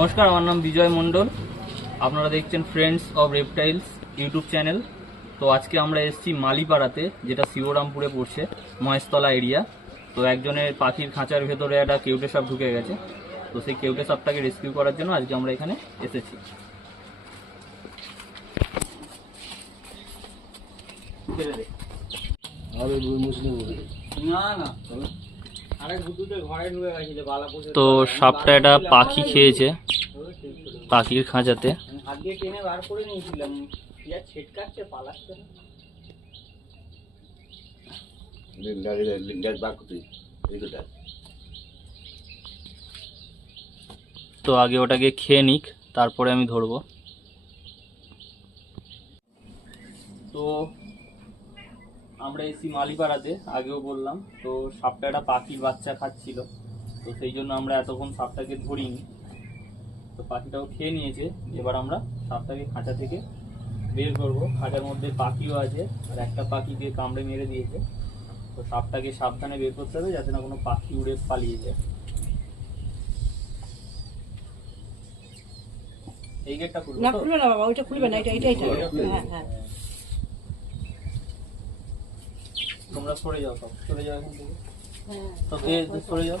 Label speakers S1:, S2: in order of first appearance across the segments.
S1: নমস্কার আমার নাম বিজয় মণ্ডল। আপনারা দেখছেন friends of reptiles YouTube channel তো আজকে আমরা এসেছি মালিপাড়াতে যেটা শিবরামপুরে পড়ছে মহেশতলা এরিয়া। তো একজনের পাখির খাঁচার ভেতরে একটা কেউটে সাপ ঢুকে গেছে। তো সেই কেউটে সাপটাকে রেস্কিউ করার জন্য আজকে আমরা এখানে এসেছি। না না। তো সাপটা একটা পাখি খেয়েছে। পাখির খাঁচাতে।
S2: আগে টেনে বার করে নিয়েছিলাম। যা ছিটকাচ্ছে পালাচ্ছে না।
S1: তো আগে ওটাকে খেয়ে নিক তারপরে আমি ধরবো। তো আমরা এসি মালিপাড়াতে আগেও বললাম। তো সাপটা একটা পাখির বাচ্চা খাচ্ছিল। তো সেই জন্য আমরা এতক্ষণ সাপটাকে ধরিনি। তো পাখিটাও খেয়ে নিয়েছে। এবার আমরা সাপটাকে খাঁচা থেকে বের করব। খাঁচার মধ্যে পাখিও আছে আর একটা পাখিকে কামড়ে মেরে দিয়েছে। তো সাপটাকে সাবধানে বের করতে হবে যাতে না কোনো পাখি উড়ে পালিয়ে যায়। এই গেটটা খুলবো
S3: না খুলবে না বাবা ওইটা খুলবে না এটা এটা এটা। হ্যাঁ হ্যাঁ।
S1: তোমরা সরে যাও সব। সরে যাও এখান থেকে।
S3: হ্যাঁ।
S1: সরে যাও।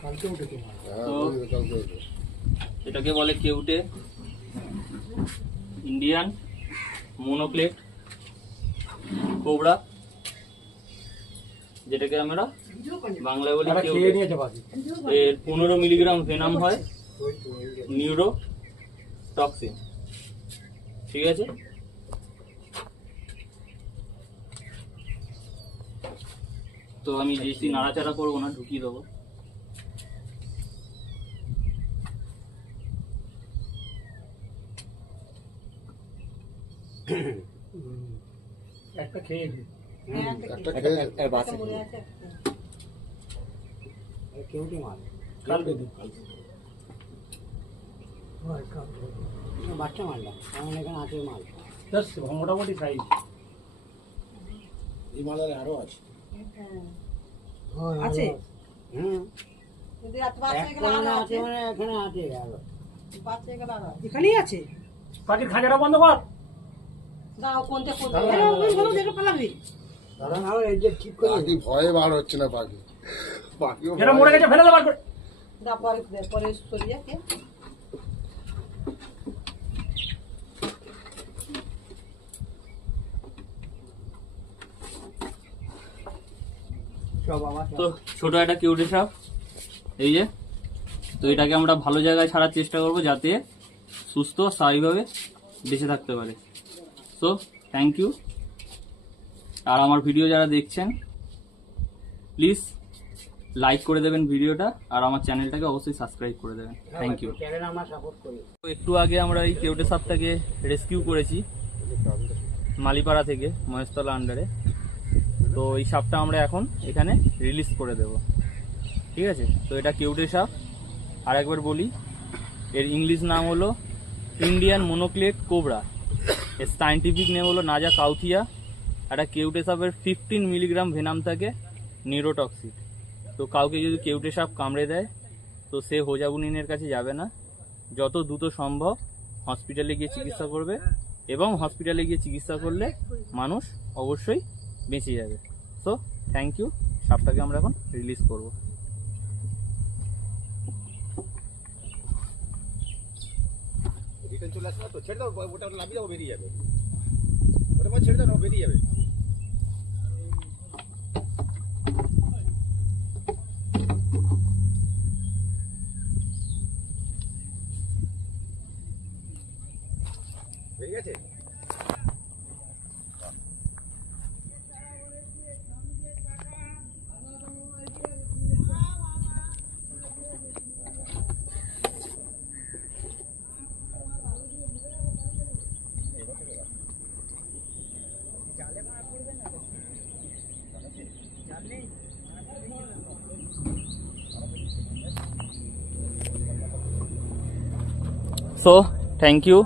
S4: বলি তো কালকে হতো।
S1: এটাকে বলে কেউটে ইন্ডিয়ান মোনোপ্লেট কোবরা যেটাকে আমরা বাংলায় বলি
S2: তারা
S1: এর পনেরো মিলিগ্রাম ভেনাম হয় নিউরো টক্সিন ঠিক আছে? তো আমি বেশি নাড়াচাড়া করব না ঢুকিয়ে দেবো।
S2: একটা খেয়ে
S3: হ্যাঁ,
S4: একটা খেয়ে।
S2: কেউটি মাল কালকে বাচ্চা মালটা আমার এখানে আছে মাল। মোটামুটি সাইজ এই মালের আরও আছে।
S3: আছে?
S2: মানে।
S3: এখানেই আছে।
S2: পাখির খাঁচাটা বন্ধ কর।
S4: পাখি ভয়ে বার হচ্ছে না পাখি।
S2: যেটা মরে গেছে ফেলে দেবার
S3: দা পরে পরে সরিয়ে কে
S2: সব আমার
S1: তো ছোট একটা কিউটে সাপ এই যে। তো এটাকে আমরা ভালো জায়গায় ছাড়ার চেষ্টা করব যাতে সুস্থ স্বাভাবিকভাবে বেঁচে থাকতে পারে। সো থ্যাংক ইউ আর আমার ভিডিও যারা দেখছেন প্লিজ লাইক করে দেবেন ভিডিওটা আর আমার চ্যানেলটাকে অবশ্যই সাবস্ক্রাইব করে দেবেন। থ্যাংক ইউ
S2: করি।
S1: একটু আগে আমরা এই কেউটে সাপটাকে রেস্কিউ করেছি মালিপাড়া থেকে মহেশতলা আন্ডারে তো এই সাপটা আমরা এখন এখানে রিলিজ করে দেব। ঠিক আছে? তো এটা কেউটে সাপ। আর একবার বলি, এর ইংলিশ নাম হলো ইন্ডিয়ান মোনোক্লেট কোবরা। এর সায়েন্টিফিক নেম হলো নাজা কাউথিয়া। একটা কেউটে সাপের ফিফটিন মিলিগ্রাম ভেনাম থাকে নিউরোটক্সিক তো কাউকে যদি কেউটে সাপ কামড়ে দেয়, তো সে হোজাবুনিনের কাছে যাবে না। যত দ্রুত সম্ভব হসপিটালে গিয়ে চিকিৎসা করবে এবং হসপিটালে গিয়ে চিকিৎসা করলে মানুষ অবশ্যই বেঁচে যাবে। সো থ্যাংক ইউ সাপটাকে আমরা এখন রিলিজ করব।
S4: রিটার্ন চলে আসবে তো? ছেড়ে বেরিয়ে যাবে। ছেড়ে দাও বেরিয়ে যাবে।
S5: বেরিয়ে গেছে?
S1: So thank you